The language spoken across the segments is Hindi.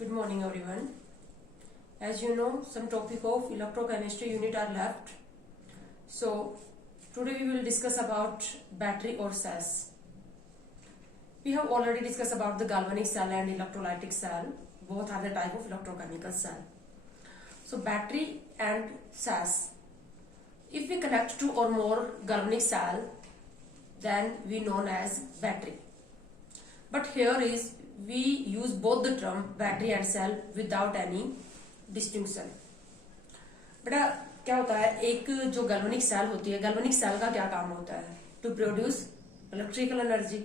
Good morning everyone. As you know, some topic of electrochemistry unit are left. So today we will discuss about battery or cells. We have already discussed about the galvanic cell and electrolytic cell. Both are the type of electrochemical cell. So battery and cells. If we connect two or more galvanic cell, then we known as battery. But here is we use both the term battery and cell without any distinction. बेटा क्या होता है, एक जो गैल्वेनिक सेल होती है, गैल्वेनिक सेल का क्या काम होता है? To produce electrical energy.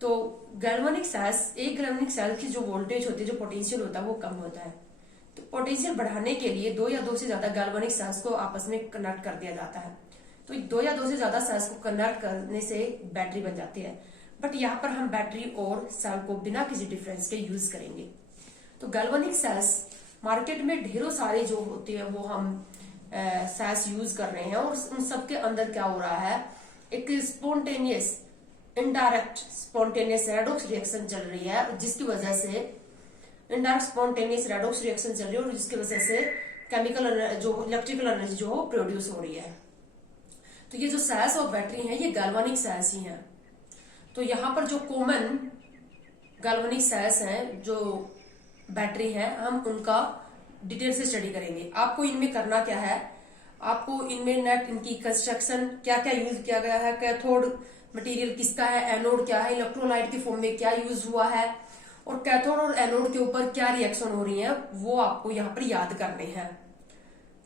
तो गैल्वेनिक सेल्स, एक गैल्वेनिक सेल की जो वोल्टेज होती है, जो पोटेंशियल होता है, वो कम होता है. तो पोटेंशियल बढ़ाने के लिए दो या दो से ज्यादा गैल्वेनिक सेल्स को आपस में कनेक्ट कर दिया जाता है. तो दो या दो से ज्यादा सेल्स को कनेक्ट करने से बैटरी बन जाती है. बट यहाँ पर हम बैटरी और सेल को बिना किसी डिफरेंस के यूज करेंगे. तो गैल्वेनिक सेल्स मार्केट में ढेरों सारे जो होते हैं वो हम सेल्स यूज कर रहे हैं, और उन सबके अंदर क्या हो रहा है, एक spontaneous indirect spontaneous redox reaction चल रही है, जिसकी वजह से इनडायरेक्ट स्पॉन्टेनियस रेडॉक्स रिएक्शन चल रही है, और जिसकी वजह से केमिकल जो इलेक्ट्रिकल एनर्जी जो प्रोड्यूस हो रही है. तो ये जो सेल्स और बैटरी हैं, ये गैल्वेनिक सेल्स ही हैं. तो यहाँ पर जो कॉमन गैल्वेनिक सेल्स हैं, जो बैटरी है, हम उनका डिटेल से स्टडी करेंगे. आपको इनमें करना क्या है, आपको इनमें नेट इनकी कंस्ट्रक्शन, क्या क्या यूज किया गया है, कैथोड मटेरियल किसका है, एनोड क्या है, इलेक्ट्रोलाइट के फॉर्म में क्या यूज हुआ है, और कैथोड और एनोड के ऊपर क्या रिएक्शन हो रही है, वो आपको यहाँ पर याद करने हैं.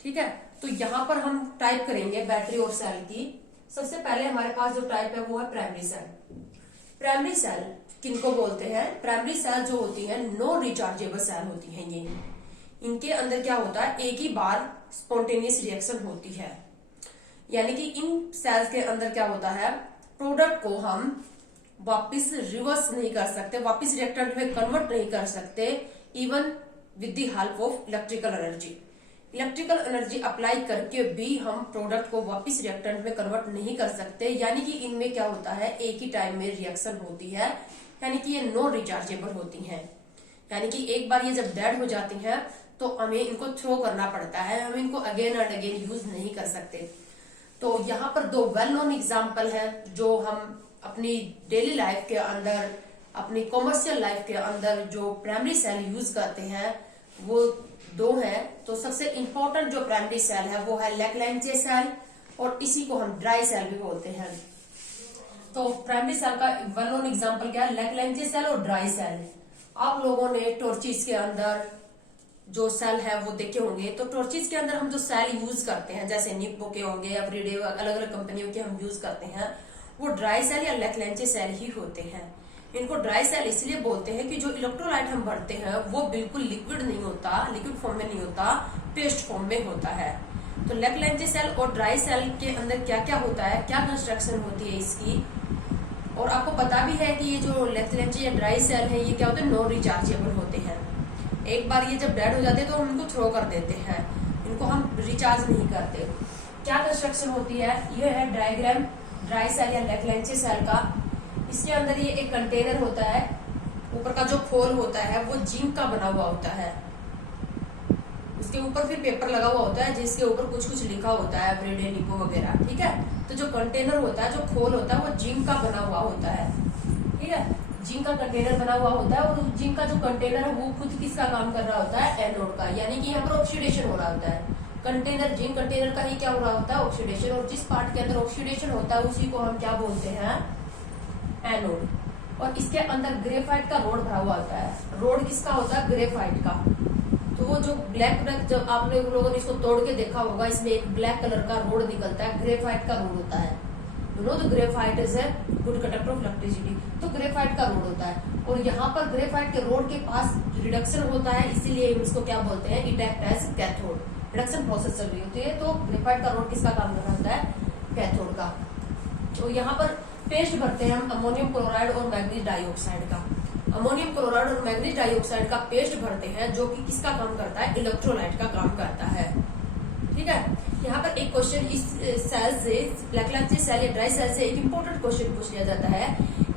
ठीक है. तो यहाँ पर हम टाइप करेंगे बैटरी और सेल की. सबसे पहले हमारे पास जो टाइप है वो है प्राइमरी सेल. प्राइमरी सेल किनको बोलते हैं? प्राइमरी सेल जो होती है नो रिचार्जेबल सेल होती है. ये इनके अंदर क्या होता है, एक ही बार स्पॉन्टेनियस रिएक्शन होती है. यानी कि इन सेल्स के अंदर क्या होता है, प्रोडक्ट को हम वापस रिवर्स नहीं कर सकते, वापस रिएक्टेंट में कन्वर्ट नहीं कर सकते, even with the help of electrical energy. Electrical energy apply करके भी हम प्रोडक्ट को वापस रिएक्टेंट में कन्वर्ट नहीं कर सकते. यानी कि इनमें क्या होता है, एक ही टाइम में रिएक्शन होती है, यानी कि ये नॉन रिचार्जेबल होती हैं. यानी कि एक बार ये जब डेड हो जाती हैं तो हमें इनको थ्रो करना पड़ता है, हम इनको अगेन एंड अगेन यूज नहीं कर सकते. तो यहाँ पर दो वेल नोन एग्जाम्पल है जो हम अपनी डेली लाइफ के अंदर, अपनी कॉमर्शियल लाइफ के अंदर जो प्राइमरी सेल यूज करते हैं, वो दो है. तो सबसे इंपॉर्टेंट जो प्राइमरी सेल है वो है लैग्रैंजे सेल, और इसी को हम ड्राई सेल भी बोलते हैं. तो प्राइमरी सेल का वेल नोन एग्जांपल क्या है, लैग्रैंजे सेल और ड्राई सेल. आप लोगों ने टॉर्चिज के अंदर जो सेल है वो देखे होंगे. तो टॉर्चिज के अंदर हम जो सेल यूज करते हैं, जैसे निप्पो के होंगे, एवरीडे, अलग अलग कंपनियों के हम यूज करते हैं, वो ड्राई सेल या लैग्रैंजे सेल ही होते हैं. इनको ड्राई सेल इसलिए बोलते हैं कि जो इलेक्ट्रोलाइट हम भरते हैं वो बिल्कुल लिक्विड नहीं होता, लिक्विड फॉर्म में नहीं होता, पेस्ट फॉर्म में होता है. तो लैग्रैंजे सेल और ड्राई सेल के अंदर क्या क्या होता है, क्या कंस्ट्रक्शन होती है इसकी, और आपको पता भी है कि ये जो लैग्रैंजे या ड्राई सेल है, ये क्या होते हैं, नॉन रिचार्जेबल होते हैं. एक बार ये जब डेड हो जाते हैं तो हम इनको थ्रो कर देते हैं, इनको हम रिचार्ज नहीं करते. क्या कंस्ट्रक्शन होती है, ये है डायग्राम ड्राई सेल या लैग्रैंजे सेल का. इसके अंदर ये एक कंटेनर होता है, ऊपर का जो खोल होता है वो जिंक का बना हुआ होता है, उसके ऊपर फिर पेपर लगा हुआ होता है जिसके ऊपर कुछ कुछ लिखा होता है, एवरीडे, निप्पो वगैरह. ठीक है. तो जो कंटेनर होता है, जो खोल होता है, वो जिंक का बना हुआ होता है. ठीक है. जिंक का कंटेनर बना हुआ होता है, और जिंक का जो कंटेनर है वो खुद किसका काम कर रहा होता है, एनोड का. यानी कि यहाँ पर ऑक्सीडेशन हो रहा होता है. कंटेनर, जिंक कंटेनर का ही क्या हो रहा होता है, ऑक्सीडेशन. और जिस पार्ट के अंदर ऑक्सीडेशन होता है उसी को हम क्या बोलते हैं, एनोड. और इसके अंदर ग्रेफाइट का रोड भरा हुआ होता है. रोड किसका होता है, ग्रेफाइट का. तो वो जो ब्लैक, जब आप लोगों ने इसको तोड़ के देखा होगा, इसमें एक ब्लैक कलर का रोड निकलता है, ग्रेफाइट का रोड होता है. You know the graphite is a good conductor of electricity. तो ग्रेफाइट का रोड होता है, और यहाँ पर ग्रेफाइट के रोड के पास रिडक्शन होता है, इसीलिए इसको क्या बोलते हैं, it act as cathode. Reduction process चल रही होती है, तो ग्रेफाइट का रोड किसका काम कर रहा होता है, कैथोड का. तो यहाँ पर पेस्ट भरते हैं हम अमोनियम क्लोराइड और मैग्नीज डाइऑक्साइड का. अमोनियम क्लोराइड और मैग्नीज डाइऑक्साइड का पेस्ट भरते हैं, जो कि किसका काम करता है, इलेक्ट्रोलाइट का काम करता है. ठीक है. यहाँ पर एक क्वेश्चन इस सेल से, लैग्रैंजे सेल या ड्राई सेल से एक इंपॉर्टेंट क्वेश्चन पूछ लिया जाता है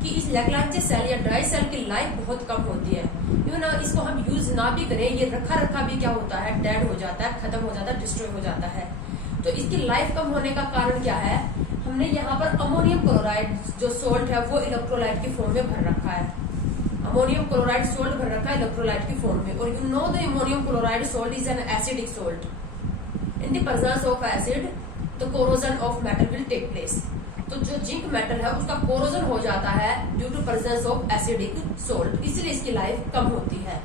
कि इस लैग्रांजे सेल या ड्राई सेल की लाइफ बहुत कम होती है। इवन इसको हम यूज ना भी करें, ये रखा रखा भी क्या होता है, डेड हो जाता है, खत्म हो जाता है, डिस्ट्रॉय हो जाता है। तो इसकी लाइफ कम होने का कारण क्या है, हमने यहाँ पर अमोनियम क्लोराइड जो सोल्ट है वो इलेक्ट्रोलाइट की फॉर्म में भर रखा है। अमोनियम क्लोराइड सोल्ट भर रखा है इलेक्ट्रोलाइट की फॉर्म में। और you know the ammonium chloride salt is an acidic salt. In the presence of acid the corrosion of metal will take place. तो जो जिंक मेटल है उसका कोरोजन हो जाता है due to presence of acidic salt, इसलिए इसकी लाइफ कम होती है।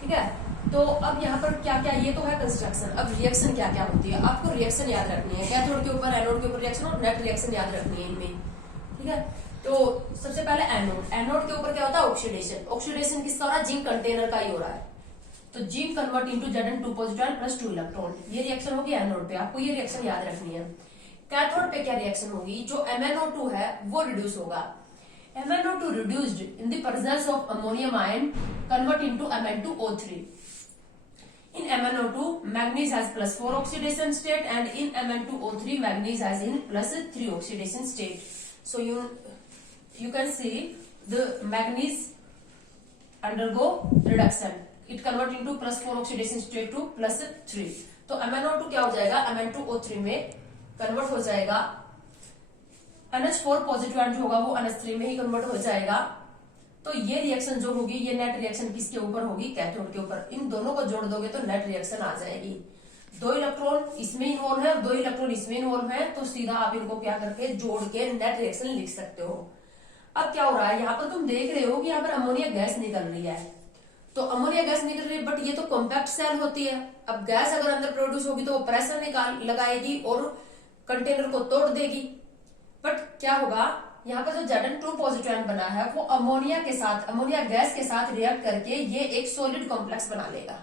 ठीक है, तो अब यहाँ पर क्या क्या, ये तो है कंस्ट्रक्शन। अब रिएक्शन क्या क्या होती है, आपको रिएक्शन याद रखनी है। कैथोड के ऊपर, एनोड के ऊपर रिएक्शन और नेट रिएक्शन याद रखनी है इनमें। ठीक है, तो सबसे पहले एनोड। एनोड के ऊपर क्या होता है, ऑक्सीडेशन। ऑक्सीडेशन किसका हो रहा है, जिंक कंटेनर का ही हो रहा है। तो zinc convert into Zn2 positive plus 2 electron, ये रिएक्शन होगी एनोड पे। आपको ये रिएक्शन याद रखनी है। कैथोड पे क्या रिएक्शन होगी, जो MnO2 है वो रिड्यूस होगा। MnO2 reduced in the presence of ammonium ion convert into Mn2O3. In MnO2, manganese has +4 oxidation state, and in Mn2O3, manganese has in +3 oxidation state. So you can see the manganese undergo reduction. It convert into +4 oxidation state to +3. तो MnO2 क्या हो जाएगा, Mn2O3 में कन्वर्ट हो जाएगा। NH4 पॉजिटिव आयन जो होगा वो NH3 में ही कन्वर्ट हो जाएगा। तो ये रिएक्शन जो होगी, ये नेट रिएक्शन किसके ऊपर होगी, कैथोड के ऊपर। इन दोनों को जोड़ दोगे तो नेट रिएक्शन आ जाएगी। 2 इलेक्ट्रॉन इसमें इन्वॉल्व है और 2 इलेक्ट्रॉन इसमें इन्वॉल्व है, तो सीधा आप इनको क्या करके जोड़ के नेट रिएक्शन लिख सकते हो। अब क्या हो रहा है, यहाँ पर तुम देख रहे हो कि यहाँ पर अमोनिया गैस निकल रही है। तो अमोनिया गैस निकल रही है, बट ये तो कॉम्पैक्ट सेल होती है। अब गैस अगर अंदर प्रोड्यूस होगी तो वो प्रेशर लगाएगी और कंटेनर को तोड़ देगी। बट क्या होगा, यहाँ पर जो Zn2 पॉजिटिव आयन बना है वो अमोनिया के साथ, अमोनिया गैस के साथ रिएक्ट करके ये एक सॉलिड कॉम्प्लेक्स बना लेगा।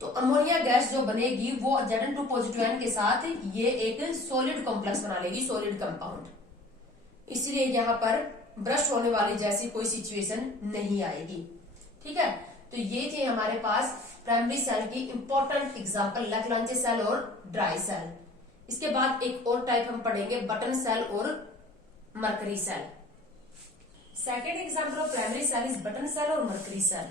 तो अमोनिया गैस जो बनेगी वो Zn2 पॉजिटिव आयन के साथ ये एक सॉलिड कॉम्प्लेक्स बना लेगी, सॉलिड कंपाउंड। इसलिए यहाँ पर ब्रस्ट होने वाली जैसी कोई सिचुएशन नहीं आएगी। ठीक है, तो ये थे हमारे पास प्राइमरी सेल की इंपॉर्टेंट एग्जांपल, लैग्रांजे सेल और ड्राई सेल। इसके बाद एक और टाइप हम पढ़ेंगे, बटन सेल और mercury cell. Second example of primary cell is button cell और मरकरी सेल।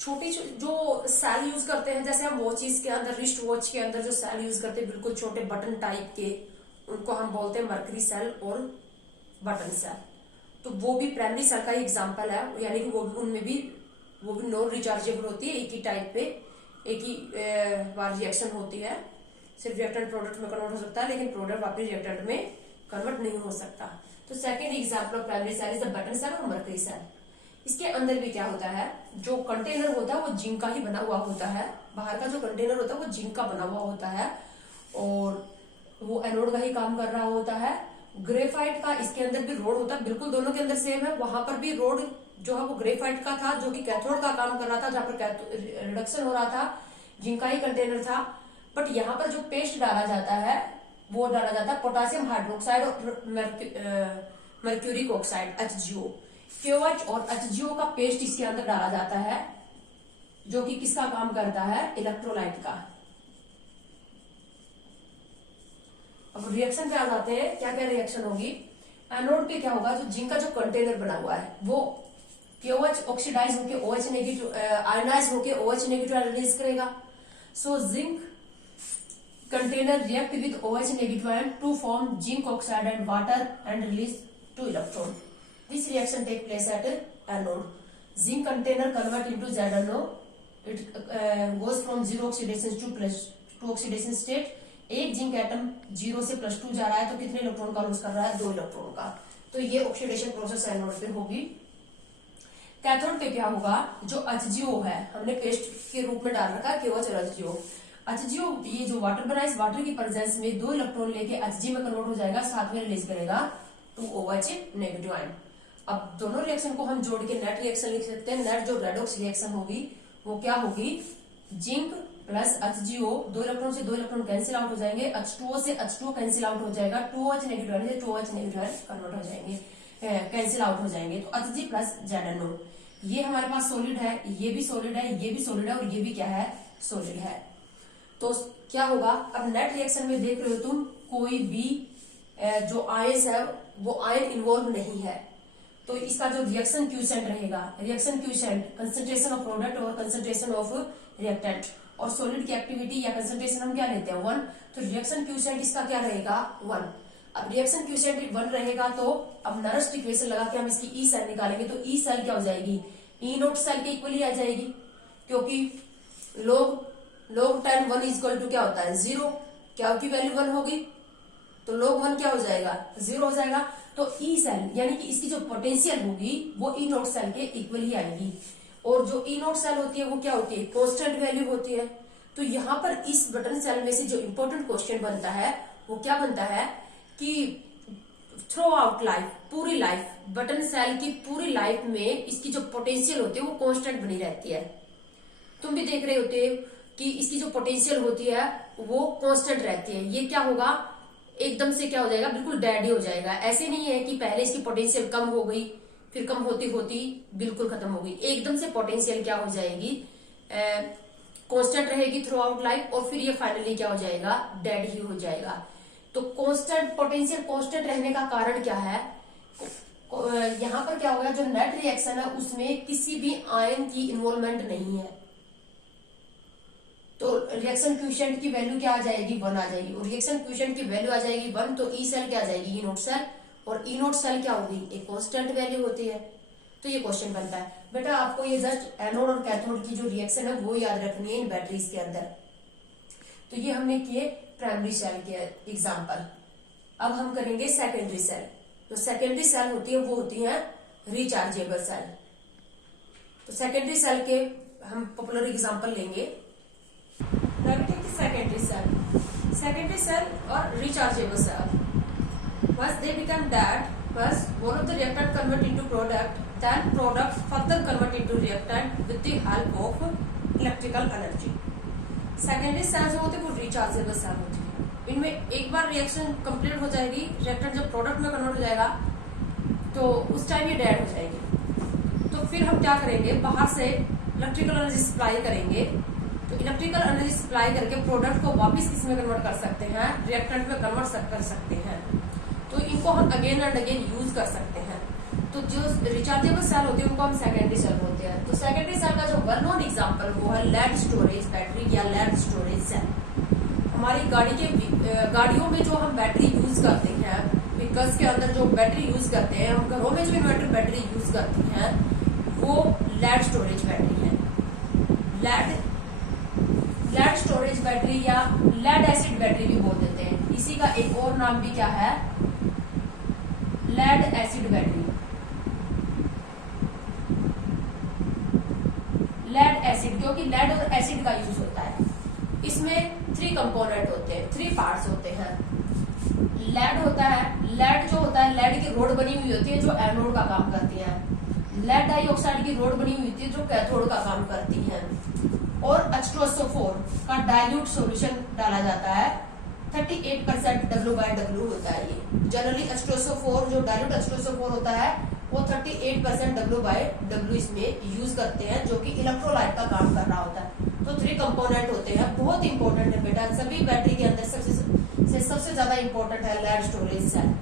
छोटी जो सेल यूज करते हैं, जैसे हम वॉचेस के अंदर, रिस्ट वॉच के अंदर जो सेल यूज करते हैं बिल्कुल छोटे बटन टाइप के, उनको हम बोलते हैं मरकरी सेल और बटन सेल। तो वो भी प्राइमरी सेल का ही एग्जाम्पल है, यानी कि वो भी उनमें भी वो भी नॉन रिचार्जेबल होती है। एक ही टाइप पे एक ही बार रिएक्शन होती है। सिर्फ रिएक्टेंट प्रोडक्ट में कन्वर्ट हो सकता है, लेकिन प्रोडक्ट वापस रिएक्टेंट में कन्वर्ट नहीं हो सकता। तो second example of primary cell is the button cell और मरकरी सेल। इसके अंदर भी क्या होता है, जो कंटेनर होता है वो जिंक का ही बना हुआ होता है। बाहर का जो कंटेनर होता है वो जिंक का बना हुआ होता है और वो एनोड का ही काम कर रहा होता है। ग्रेफाइट का इसके अंदर भी रोड होता है, बिल्कुल दोनों के अंदर सेम है। वहां पर भी रोड जो है वो ग्रेफाइट का था, जो कि कैथोड का काम कर रहा था, जहां पर रिडक्शन हो रहा था, जिंक का ही कंटेनर था। बट यहाँ पर जो पेस्ट डाला जाता है वो डाला जाता है पोटासियम हाइड्रोक्साइड और मर्क्यूरिक ऑक्साइड HgO। KOH और HgO का पेस्ट इसके अंदर डाला जाता है, जो कि किसका काम करता है, इलेक्ट्रोलाइट का। अब रिएक्शन पे आ जाते हैं, क्या क्या रिएक्शन होगी। एनोड पे क्या होगा, जो जिंक का जो कंटेनर बना हुआ है वो KOH ऑक्सीडाइज होकर OH नेगेटिव, आयनाइज होकर OH नेगेटिव रिलीज करेगा। So zinc container react with OH negative ion to form zinc oxide and water and release 2 electron. This reaction take place at anode. Zinc container convert into ZnO. It goes from 0 oxidation to +2 oxidation state. एक जिंक एटम 0 से +2 जा रहा है, तो कितने इलेक्ट्रॉन का लूज कर रहा है, 2 इलेक्ट्रॉन का। तो ये ऑक्सीडेशन प्रोसेस एनोड पे होगी। कैथोड पे क्या होगा, जो HgO है हमने पेस्ट के रूप में डाल रखा है, KOH और HgO। HgO ये जो वाटर बना है, इस वाटर की प्रेजेंस में 2 इलेक्ट्रॉन लेके Hg में कन्वर्ट हो जाएगा, साथ में रिलीज करेगा 2 OH नेगेटिव आयन। अब दोनों रिएक्शन को हम जोड़ के नेट रिएक्शन लिख सकते हैं। नेट जो रेडॉक्स रिएक्शन होगी वो क्या होगी, जिंक प्लस HgO, 2 इलेक्ट्रॉन से 2 इलेक्ट्रॉन कैंसिल आउट हो जाएंगे, H2O से H2O कैंसिल आउट हो जाएगा, 2 OH नेगेटिव आयन से 2 OH नेगेटिव आयन कन्वर्ट हो जाएंगे, कैंसिल आउट हो जाएंगे। तो Hg प्लस ZnO, ये हमारे पास सॉलिड है, ये भी सॉलिड है, ये भी सॉलिड है और ये भी क्या है, सॉलिड है। तो क्या होगा, अब नेट रिएक्शन में देख रहे हो तुम, कोई भी जो आयंस है वो आयन इन्वॉल्व नहीं है, तो इसका जो रिएक्शन क्यूसेंट रहेगा, reaction quotient concentration of product और कंसंट्रेशन ऑफ रिएक्टेंट, और सॉलिड की एक्टिविटी या कंसंट्रेशन हम क्या लेते हैं 1, तो रिएक्शन क्यूसेंट इसका क्या रहेगा 1। अब रिएक्शन क्यूसेंट 1 रहेगा तो अब नरेस्ट इक्वेशन लगा के हम इसकी ई सेल निकालेंगे, तो ई सेल क्या हो जाएगी, ई नोट सेल के इक्वल ही आ जाएगी, क्योंकि log 10 1 इक्वल टू क्या होता है 0, क्या की वैल्यू 1 होगी, तो log 1 क्या हो जाएगा 0 हो जाएगा। तो ई सेल यानी कि इसकी जो पोटेंशियल होगी वो ई नोट सेल के इक्वल ही आएगी, और जो ई नोट सेल होती है वो क्या होती है कांस्टेंट वैल्यू होती है। तो यहाँ पर इस बटन सेल में से जो इंपॉर्टेंट क्वेश्चन बनता है वो क्या बनता है कि थ्रू आउट लाइफ, पूरी लाइफ, बटन सेल की पूरी लाइफ में इसकी जो पोटेंशियल होती है वो कांस्टेंट बनी रहती है। तुम भी देख रहे होते हो कि इसकी जो पोटेंशियल होती है वो कांस्टेंट रहती है। ये क्या होगा एकदम से क्या हो जाएगा, बिल्कुल डेड ही हो जाएगा। ऐसे नहीं है कि पहले इसकी पोटेंशियल कम हो गई फिर कम होती होती बिल्कुल खत्म हो गई, एकदम से पोटेंशियल क्या हो जाएगी कांस्टेंट रहेगी थ्रू आउट लाइफ, और फिर ये फाइनली क्या हो जाएगा डेड ही हो जाएगा। तो कांस्टेंट पोटेंशियल कांस्टेंट रहने का कारण क्या है, यहाँ पर क्या होगा जो नेट रिएक्शन है उसमें किसी भी आयन की इन्वॉल्वमेंट नहीं है, तो रिएक्शन क्वोशिएंट की वैल्यू क्या आ जाएगी 1 आ जाएगी, और रिएक्शन क्वोशिएंट की वैल्यू आ जाएगी 1, तो ई सेल क्या आ जाएगी ई नोट सेल, और ई नोट सेल क्या होगी एक कांस्टेंट वैल्यू होती है। तो ये क्वेश्चन बनता है बेटा, आपको ये जस्ट एनोड और कैथोड की जो रिएक्शन है वो याद रखनी है इन बैटरीज के अंदर। तो ये हमने किए प्राइमरी सेल के एग्जाम्पल। अब हम करेंगे सेकेंडरी सेल। तो सेकेंडरी सेल होती है वो होती है रिचार्जेबल सेल। तो सेकेंडरी सेल के हम पॉपुलर एग्जाम्पल लेंगे। सेकेंडरी सेल और rechargeable cell, once they become that, first one of the reactant convert into product, then product further convert into reactant with the help of electrical energy. Secondary cells होते हैं वो रिचार्जेबल सेल होती है, इनमें एक बार रिएक्शन कंप्लीट हो जाएगी, रिएक्टेंट जब प्रोडक्ट में कन्वर्ट हो जाएगा तो उस टाइम ये डेड हो जाएगी। तो फिर हम क्या करेंगे, बाहर से इलेक्ट्रिकल एनर्जी सप्लाई करेंगे, तो इलेक्ट्रिकल एनर्जी सप्लाई करके प्रोडक्ट को वापस किसमें कन्वर्ट कर सकते हैं, रिएक्टेंट में कन्वर्ट कर सकते हैं। तो इनको हम अगेन एंड अगेन यूज कर सकते हैं। तो जो रिचार्जेबल सेल होती है उनको हम सेकेंडरी सेल बोलते हैं। तो सेकेंडरी सेल का जो वेल नोन एग्जांपल वो है लेड स्टोरेज बैटरी या लेड स्टोरेज सेल। हमारी गाड़ियों में जो हम बैटरी यूज करते हैं, व्हीकल्स के अंदर जो बैटरी यूज करते हैं, हम घरों में जो इन्वर्टर बैटरी यूज करते हैं वो लेड स्टोरेज बैटरी है। लेड स्टोरेज बैटरी या लेड एसिड बैटरी भी बोल देते हैं। इसी का एक और नाम भी क्या है, lead acid battery. Lead acid, क्योंकि लेड और एसिड का यूज होता है। इसमें 3 कंपोनेंट होते हैं, 3 पार्ट्स होते हैं। लेड होता है, लेड जो होता है लेड की रोड बनी हुई होती है जो एनोड का काम करती है। लेड डाइऑक्साइड की रोड बनी हुई होती है जो कैथोड का काम करती है। और H2SO4 का डाइल्यूट सॉल्यूशन डाला जाता है, 38% W/W होता है। ये जनरली H2SO4 जो डाइल्यूट H2SO4 होता है वो 38% W/W इसमें यूज करते हैं, जो कि इलेक्ट्रोलाइट का काम कर रहा होता है। तो 3 कंपोनेंट होते हैं, बहुत इंपॉर्टेंट है बेटा, सभी बैटरी के अंदर सबसे ज्यादा इंपॉर्टेंट है लेड स्टोरेज सेल।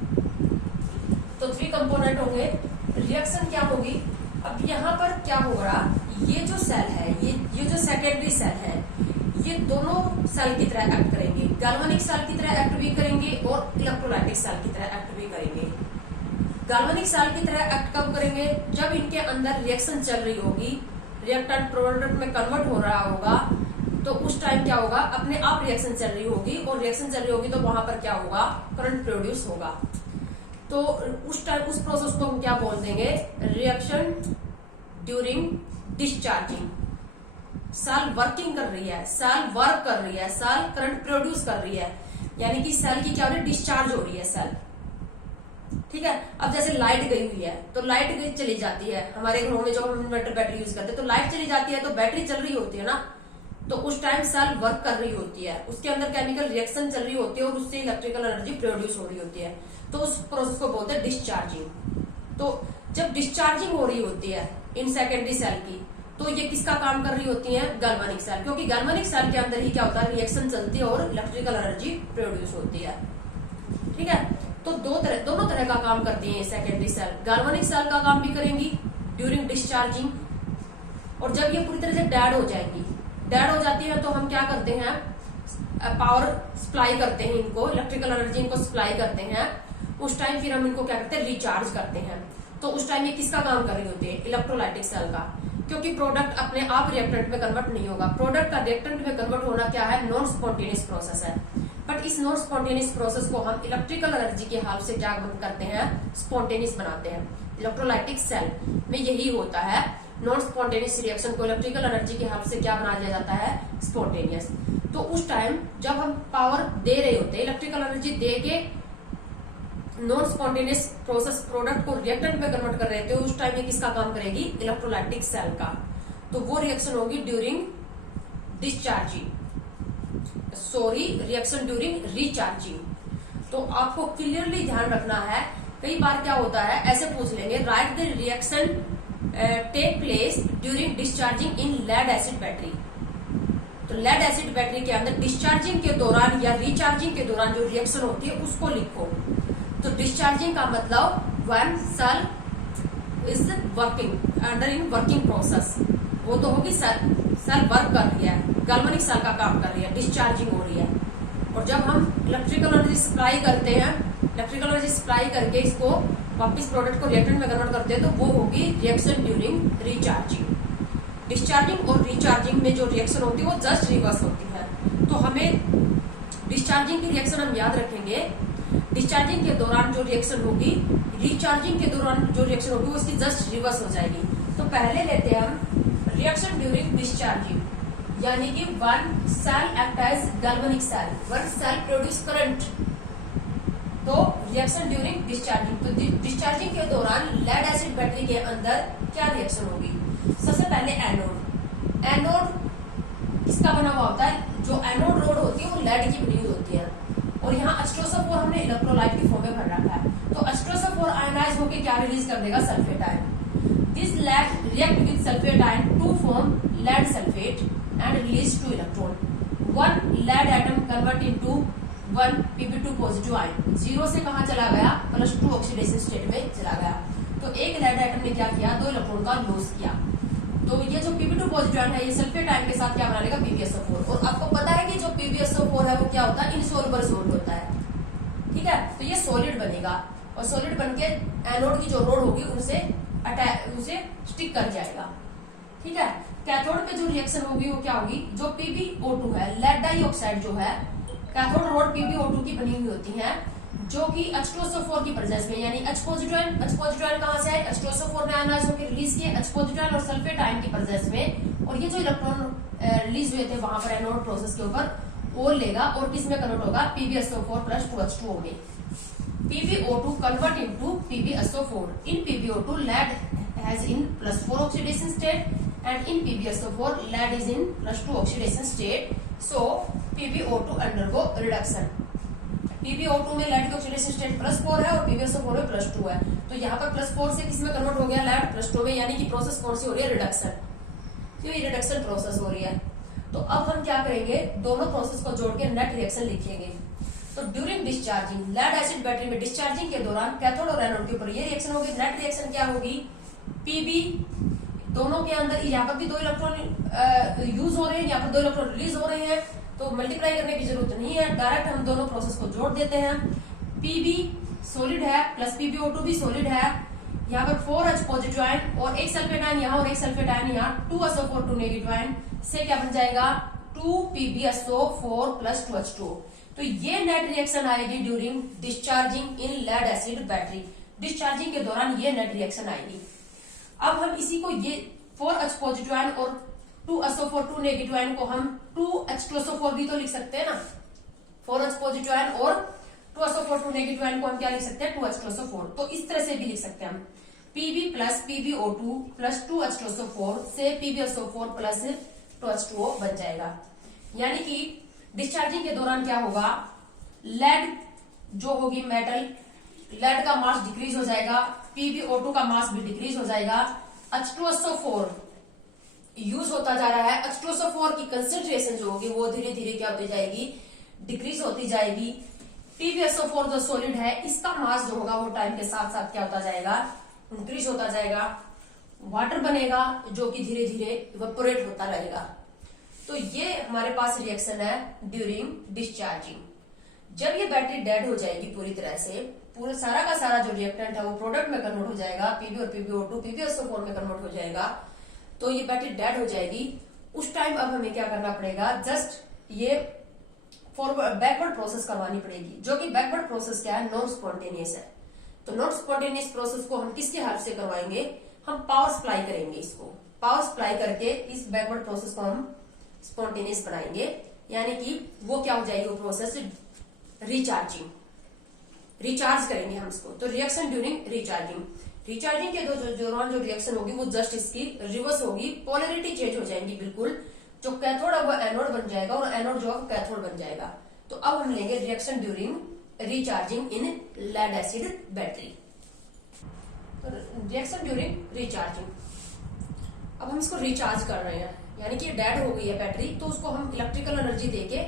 तो 3 कंपोनेंट होंगे। रिएक्शन क्या होगी, अब यहाँ पर क्या होगा, ये जो सेल है, ये जो सेकेंडरी सेल है, ये दोनों सेल की तरह एक्ट करेंगे, गैल्वेनिक सेल की तरह एक्ट भी करेंगे और इलेक्ट्रोलाइटिक सेल की तरह एक्ट भी करेंगे। गैल्वेनिक सेल की तरह एक्ट कब करेंगे, जब इनके अंदर रिएक्शन चल रही होगी, रिएक्टेंट प्रोडक्ट में कन्वर्ट हो रहा होगा, तो उस टाइम क्या होगा, अपने आप रिएक्शन चल रही होगी, और रिएक्शन चल रही होगी तो वहां पर क्या होगा, करंट प्रोड्यूस होगा। तो उस टाइम उस प्रोसेस को हम क्या बोल देंगे, reaction during discharging. Cell working कर रही है, सेल वर्क कर रही है, सेल करंट प्रोड्यूस कर रही है, यानी कि सेल की क्या हो रही है, डिस्चार्ज हो रही है सेल। ठीक है। अब जैसे लाइट गई हुई है तो लाइट गई चली जाती है, हमारे घरों में जो हम इन्वर्टर बैटरी यूज करते हैं तो लाइट चली जाती है तो बैटरी चल रही होती है ना, तो उस टाइम सेल वर्क कर रही होती है, उसके अंदर केमिकल रिएक्शन चल रही होती है और उससे इलेक्ट्रिकल एनर्जी प्रोड्यूस हो रही होती है, तो उस प्रोसेस को बोलते हैं डिस्चार्जिंग। तो जब डिस्चार्जिंग हो रही होती है इन सेकेंडरी सेल की, तो ये किसका काम कर रही होती है, गैल्वेनिक सेल, क्योंकि गैल्वेनिक सेल के अंदर ही क्या होता है, रिएक्शन चलती है और इलेक्ट्रिकल एनर्जी प्रोड्यूस होती है। ठीक है। तो दोनों तरह का काम करती हैं सेकेंडरी सेल। गाल्वेनिक सेल का काम भी करेंगी ड्यूरिंग डिस्चार्जिंग, और जब ये पूरी तरह से डेड हो जाएंगी, डेड हो जाती है तो हम क्या करते हैं, पावर सप्लाई करते हैं इनको, इलेक्ट्रिकल एनर्जी इनको सप्लाई करते हैं। उस टाइम फिर हम इनको क्या करते हैं, रिचार्ज करते हैं। तो उस टाइम ये किसका काम कर रही होती है, इलेक्ट्रोलाइटिक सेल का, क्योंकि प्रोडक्ट अपने आप रिएक्टेंट में कन्वर्ट नहीं होगा। प्रोडक्ट का रिएक्टेंट में कन्वर्ट होना क्या है, नॉन स्पॉन्टेनियस प्रोसेस है। बट इस नॉन स्पॉन्टेनियस प्रोसेस को हम इलेक्ट्रिकल एनर्जी के हेल्प से क्या करते हैं, स्पॉन्टेनियस बनाते हैं। इलेक्ट्रोलाइटिक सेल में यही होता है, नॉन स्पॉन्टेनियस रिएक्शन को इलेक्ट्रिकल एनर्जी के हेल्प से क्या बना दिया जाता है, स्पॉन्टेनियस। तो उस टाइम जब हम पावर दे रहे होते हैं, इलेक्ट्रिकल एनर्जी दे के नॉन स्पॉन्टेनियस प्रोसेस प्रोडक्ट को रिएक्टेंट में कन्वर्ट कर रहे थे, उस टाइम ये किसका काम करेगी, इलेक्ट्रोलाइटिक सेल का। तो वो रिएक्शन होगी during discharging, reaction during recharging. तो आपको क्लियरली ध्यान रखना है, कई बार क्या होता है, ऐसे पूछ लेंगे, write the reaction take place during discharging in lead acid battery. तो लेड एसिड बैटरी के अंदर डिस्चार्जिंग के दौरान या रिचार्जिंग के दौरान जो रिएक्शन होती है उसको लिखो। तो डिस्चार्जिंग का मतलब when cell is working, under in working process, वो तो होगी सेल वर्क कर रही है, गाल्वेनिक सेल का काम कर रही है, डिस्चार्जिंग हो रही है। और जब हम इलेक्ट्रिकल एनर्जी सप्लाई करते हैं, इलेक्ट्रिकल एनर्जी सप्लाई करके इसको वापस प्रोडक्ट को रिएक्टेंट में कन्वर्ट करते हैं, तो वो होगी रिएक्शन ड्यूरिंग रिचार्जिंग। डिस्चार्जिंग और रिचार्जिंग में जो रिएक्शन होती है वो जस्ट रिवर्स होती है। तो हमें डिस्चार्जिंग की रिएक्शन हम याद रखेंगे, डिस्चार्जिंग के दौरान जो रिएक्शन होगी, रिचार्जिंग के दौरान जो रिएक्शन होगी वो उसकी जस्ट रिवर्स हो जाएगी। तो पहले लेते हैं हम रिएक्शन ड्यूरिंग डिस्चार्जिंग, यानी कि one cell act as galvanic cell, one cell produce current. तो रिएक्शन ड्यूरिंग डिस्चार्जिंग, तो डिस्चार्जिंग के दौरान लेड एसिड बैटरी के अंदर क्या रिएक्शन होगी। सबसे पहले एनोड, एनोड किसका बना हुआ होता है, जो एनोड रोड होती है वो लेड की बनी हुई होती है, और यहाँ H2SO4 हमने इलेक्ट्रोलाइट की फॉर्म में भर रखा है। तो H2SO4 आयनाइज होकर क्या रिलीज कर देगा, sulphate ion. This lead react with sulphate ion to form lead sulphate and release 2 electron. One lead atom convert into one Pb2 positive ion, zero से कहा चला गया, +2 ऑक्सीडेशन स्टेट में चला गया। तो एक लेड एटम ने क्या किया, 2 इलेक्ट्रॉन का लॉस किया। तो ये जो Pb2 पॉजिटिव आयन है ये सल्फेट आयन के साथ क्या बना लेगा, PbSO4। और आपको पता है कि जो PbSO4 है वो क्या होता है, इनसॉल्युबल सॉल्ट होता है, ठीक है। तो ये सॉलिड बनेगा, और सॉलिड बनके एनोड की जो रोड होगी उनसे स्टिक कर जाएगा, ठीक है। कैथोड पे जो रिएक्शन होगी वो क्या होगी, जो PbO2 है, लेड डाइऑक्साइड जो है, कैथोड रोड PbO2 की बनी हुई होती है, जो कि H2SO4 की प्रेजेंस में, यानी H पॉजिटिव आयन कहां से है, H2SO4 ने आयनाइज होकर रिलीज किए H पॉजिटिव आयन और सल्फेट आयन की प्रेजेंस में, और ये जो इलेक्ट्रॉन रिलीज हुए थे वहां पर एनोड प्रोसेस के ऊपर वो लेगा और किस में कन्वर्ट होगा, PbSO4 + 2H2O में। PbO2 convert into PbSO4। In PbO2 lead has in +4 oxidation state and in PbSO4 lead is in +2 oxidation state. So PbO2 undergo reduction. PbO2 में lead की ऑक्सीडेशन स्टेट +4 है और PbSO4 में +2 है। तो यहाँ पर +4 से किस में कन्वर्ट हो गया, lead +2 में, यानी कि प्रोसेस कौन सी हो रही है, रिडक्शन। तो ये रिडक्शन प्रोसेस हो रही है। तो अब हम क्या करेंगे, दोनों प्रोसेस को जोड़ के नेट रिएक्शन लिखेंगे। तो during discharging, lead acid battery में डिस्चार्जिंग के दौरान कैथोड और एनोड के ऊपर ये रिएक्शन होगी। नेट रिएक्शन क्या होगी, Pb दोनों के अंदर, यहाँ पर भी 2 इलेक्ट्रॉन यूज हो रहे हैं, यहाँ पर 2 इलेक्ट्रॉन रिलीज हो रहे हैं, तो मल्टीप्लाई करने की जरूरत नहीं है, डायरेक्ट हम दोनों प्रोसेस को जोड़ देते हैं। Pb सॉलिड है प्लस PbO2 भी सॉलिड है, यहाँ पर 4H पॉजिटिव आयन और एक सल्फेट आयन यहाँ और एक सल्फेट आयन यहाँ, 2SO4 2 नेगेटिव आयन से क्या बन जाएगा, 2PbSO4 + 2H2O। तो ये नेट रिएक्शन आएगी during discharging in lead acid battery. Discharging के दौरान ये नेट रिएक्शन आएगी। अब हम इसी को, ये 4H पॉजिटिव आयन और 2SO4 2 नेगेटिव आयन को हम 2H2SO4 भी तो लिख सकते हैं ना। 4H पॉजिटिव आयन और 2SO4 2 नेगेटिव आयन को हम क्या लिख सकते हैं, 2H2SO4। तो इस तरह से भी लिख सकते हैं हम, Pb + PbO2 + 2H2SO4 से PbSO4 + 2H2O बन जाएगा। यानी कि डिस्चार्जिंग के दौरान क्या होगा, लेड जो होगी मेटल, लेड का मास डिक्रीज हो जाएगा, PbO2 का मास भी डिक्रीज हो जाएगा, H2SO4 यूज होता जा रहा है, H2SO4 की कंसेंट्रेशन जो होगी वो धीरे धीरे क्या होती जाएगी, डिक्रीज होती जाएगी। PbSO4 जो सॉलिड है इसका मास जो होगा वो टाइम के साथ साथ क्या होता जाएगा, इंक्रीज होता जाएगा। वाटर बनेगा जो कि धीरे धीरे इवेपोरेट होता रहेगा। तो ये हमारे पास रिएक्शन है ड्यूरिंग डिस्चार्जिंग। जब ये बैटरी डेड हो जाएगी पूरी तरह से, पूरा सारा का सारा जो रिएक्टेंट है वो प्रोडक्ट में कन्वर्ट हो जाएगा, पीबी और PbO2 PbSO4 में कन्वर्ट हो जाएगा। तो ये बैटरी डेड हो जाएगी। उस टाइम अब हमें क्या करना पड़ेगा, जस्ट ये फॉरवर्ड बैकवर्ड प्रोसेस करवानी पड़ेगी, जो कि बैकवर्ड प्रोसेस क्या है, नॉन स्पॉन्टेनियस है। तो नॉन स्पॉन्टेनियस प्रोसेस को हम किसके हेल्प से करवाएंगे, हम पावर सप्लाई करेंगे। इसको पावर सप्लाई करके इस बैकवर्ड प्रोसेस को हम स्पॉन्टेनियस बनाएंगे, यानी कि वो क्या हो जाएगी, वो प्रोसेस रिचार्जिंग, रिचार्ज करेंगे हम इसको। तो रिएक्शन ड्यूरिंग रिचार्जिंग, रिचार्जिंग के दौरान जो रिएक्शन होगी वो जस्ट इसकी रिवर्स होगी, पोलैरिटी चेंज हो जाएंगी बिल्कुल। जो कैथोड है वो एनोड बन जाएगा और एनोड जो है कैथोड बन जाएगा। तो अब हम लेंगे रिएक्शन ड्यूरिंग रिचार्जिंग इन लेड एसिड बैटरी। तो रिएक्शन ड्यूरिंग रिचार्जिंग, अब हम इसको रिचार्ज कर रहे हैं, यानी कि डेड हो गई है बैटरी, तो उसको हम इलेक्ट्रिकल एनर्जी देके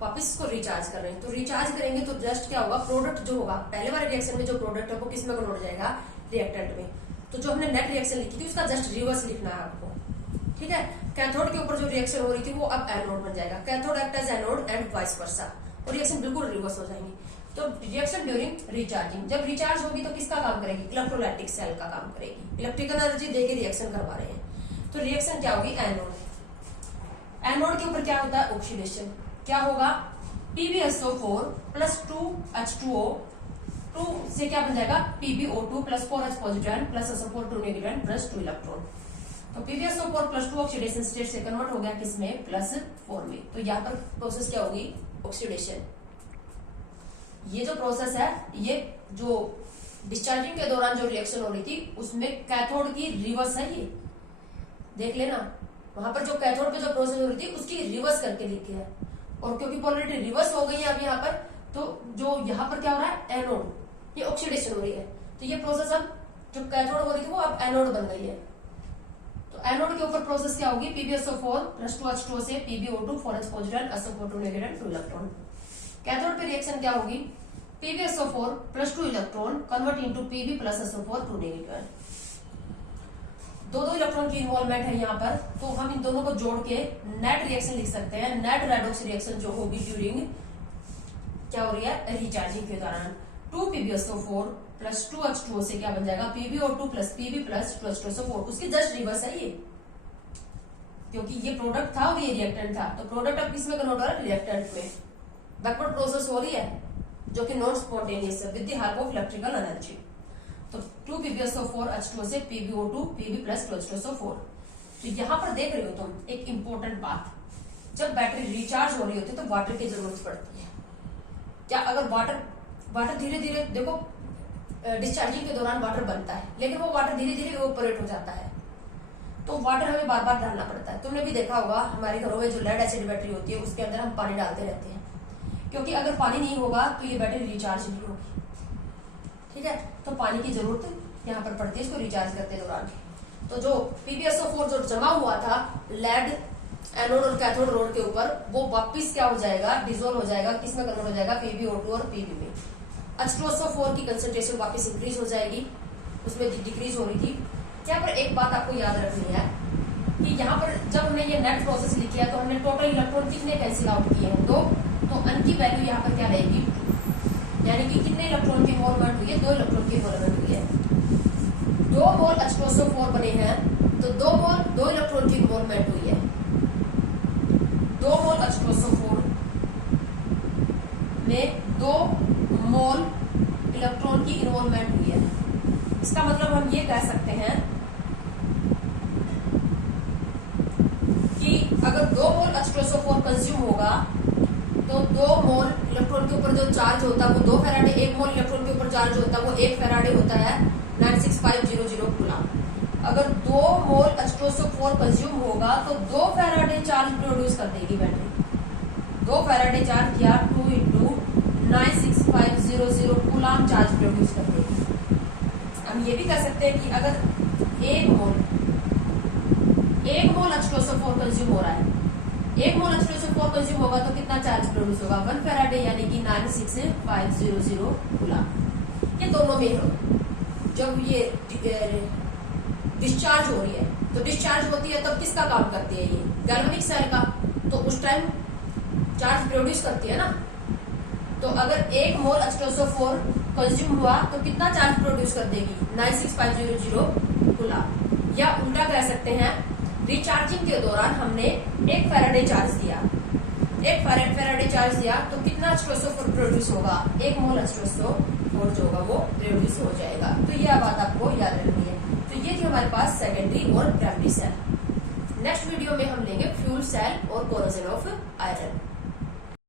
वापस इसको रिचार्ज कर रहे हैं। तो रिचार्ज करेंगे तो जस्ट क्या होगा, प्रोडक्ट जो होगा पहले वाले रिएक्शन में जो प्रोडक्ट है वो किस में कन्वर्ट हो जाएगा, रिएक्टेंट में। तो जो हमने नेट रिएक्शन लिखी थी उसका जस्ट रिवर्स लिखना है आपको, ठीक है। कैथोड के ऊपर जो रिएक्शन हो रही थी वो अब एनोड बन जाएगा, cathode act as anode and vice versa, और रिएक्शन बिल्कुल रिवर्स हो जाएंगी। तो रिएक्शन ड्यूरिंग रिचार्जिंग, जब रिचार्ज होगी तो किसका काम करेगी, इलेक्ट्रोलाइटिक सेल का काम करेगी, इलेक्ट्रिकल एनर्जी देके रिएक्शन करवा रहे हैं। तो रिएक्शन क्या होगी, एनोड, एनोड के ऊपर क्या होता है, ऑक्सीडेशन। क्या होगा, PbSO4 प्लस 2H2O, 2 से क्या बन जाएगा, PbO2 plus 4H positive plus SO4 2 negative plus 2 electron. तो PbSO4 प्लस 2 ऑक्सीडेशन स्टेट से कन्वर्ट हो गया किसमें, प्लस 4 में। तो यहाँ पर प्रोसेस क्या होगी, ऑक्सीडेशन। ये जो प्रोसेस है, ये जो डिस्चार्जिंग के दौरान जो रिएक्शन हो रही थी उसमें कैथोड की रिवर्स है, ये देख लेना। वहां पर जो कैथोड पे जो प्रोसेस हो रही थी उसकी रिवर्स करके लिखे है, और क्योंकि पोलैरिटी रिवर्स हो गई है अब यहाँ पर, तो जो यहाँ पर क्या हो रहा है, एनोड, ये ऑक्सीडेशन हो रही है। तो ये प्रोसेस अब जो कैथोड हो रही थी वो अब एनोड बन गई है। तो एनोड के ऊपर प्रोसेस क्या होगी, PbSO4 प्लस 2H2O से PbO2 4H positive SO4 2 negative 2 electron. Cathode पे रिएक्शन क्या होगी, PbSO4 plus 2 electron convert into Pb plus SO4 2 negative. दो इलेक्ट्रॉन की इन्वॉल्वमेंट है यहाँ पर, तो हम इन दोनों को जोड़ के नेट रिएक्शन लिख सकते हैं। नेट रेडॉक्स रिएक्शन जो होगी ड्यूरिंग क्या हो रही है, रिचार्जिंग के दौरान। 2 PbSO4 प्लस 2H2O से क्या बन जाएगा, PbO2 plus Pb plus 2H2SO4, उसकी जस्ट रिवर्स है ये, क्योंकि ये प्रोडक्ट था और ये रिएक्टेंट था। तो प्रोडक्ट अब किसमें कन्वर्ट हो रहा है, रिएक्टेंट में। बैकवर्ड प्रोसेस हो रही है जो कि नॉन स्पॉन्टेनियस है with the help of electrical energy. तो 2 PbSO4 H2O से PbO2 Pb प्लस 2H2SO4। तो यहाँ पर देख रहे हो तुम एक इंपॉर्टेंट बात, जब बैटरी रिचार्ज हो रही होती है तो वाटर की जरूरत पड़ती है। क्या अगर वाटर धीरे धीरे, देखो डिस्चार्जिंग के दौरान वाटर बनता है, लेकिन वो वाटर धीरे धीरे इवेपोरेट हो जाता है, तो वाटर हमें बार बार डालना पड़ता है। तुमने भी देखा होगा हमारे घरों में जो लेड एसिड बैटरी होती है उसके अंदर हम पानी डालते रहते हैं, क्योंकि अगर पानी नहीं होगा तो ये बैटरी रिचार्ज नहीं होगी, ठीक है। तो पानी की जरूरत यहाँ पर पड़ती है इसको रिचार्ज करते दौरान। तो जो PbSO4 जो जमा हुआ था लेड एनोड और कैथोड रोड के ऊपर, वो वापिस क्या हो जाएगा, डिसोल्व हो जाएगा, किसमें कन्वर्ट हो जाएगा, PbO2 और Pb में। H2SO4 की कंसेंट्रेशन वापस इंक्रीज हो जाएगी, उसमें डिक्रीज हो रही थी। यहाँ पर एक बात आपको याद रखनी है कि यहाँ पर जब हमने ये नेट प्रोसेस लिखी है तो हमने टोटल इलेक्ट्रॉन कितने कैंसिल आउट किए हैं, तो अन की वैल्यू यहाँ पर क्या रहेगी, यानी कि कितने इलेक्ट्रॉन की इन्वॉल्वमेंट हुई है, 2 इलेक्ट्रॉन की इन्वॉल्वमेंट हुई है। 2 मोल H2SO4 बने हैं, तो 2 इलेक्ट्रॉन की इन्वॉल्वमेंट हुई है। 2 मोल H2SO4 में 2 मोल इलेक्ट्रॉन की इन्वॉल्वमेंट हुई है। इसका मतलब हम ये कह सकते हैं कि अगर 2 मोल H2SO4 कंज्यूम होगा तो 2 मोल इलेक्ट्रॉन के ऊपर जो चार्ज होता है वो 2 फैराडे, 1 मोल इलेक्ट्रॉन के ऊपर चार्ज होता है वो 1 फैराडे होता है, 96500 कूलम। अगर 2 मोल H2SO4 कंज्यूम होगा तो 2 फैराडे चार्ज प्रोड्यूस कर देगी बैटरी। 2 फैराडे चार्ज किया 2 इंटू 96500 कूलम चार्ज प्रोड्यूस कर देगी। हम ये भी कह सकते हैं कि अगर 1 मोल H2SO4 कंज्यूम हो रहा है 1 मोल H2SO4 कंज्यूम होगा तो कितना चार्ज प्रोड्यूस होगा 1 फैराडे यानी कि 96500 कूलम। ये दोनों में हो जब ये डिस्चार्ज हो रही है तो डिस्चार्ज होती है तब किसका काम करती है ये गैल्वेनिक सेल का, तो उस टाइम चार्ज प्रोड्यूस करती है ना। तो अगर 1 मोल H2SO4 कंज्यूम हुआ तो कितना चार्ज प्रोड्यूस कर देगी 96500 कूलम। या उल्टा कह सकते हैं रिचार्जिंग के दौरान हमने 1 फैराडे चार्ज दिया, 1 फैराडे चार्ज दिया तो कितना H2SO4 प्रोड्यूस होगा 1 मोल H2SO4 जो होगा वो प्रोड्यूस हो जाएगा। तो यह बात आपको याद रखनी है। तो ये थी हमारे पास सेकेंडरी और प्राइमरी सेल। नेक्स्ट वीडियो में हम लेंगे फ्यूल सेल और कोरोजन ऑफ आयरन।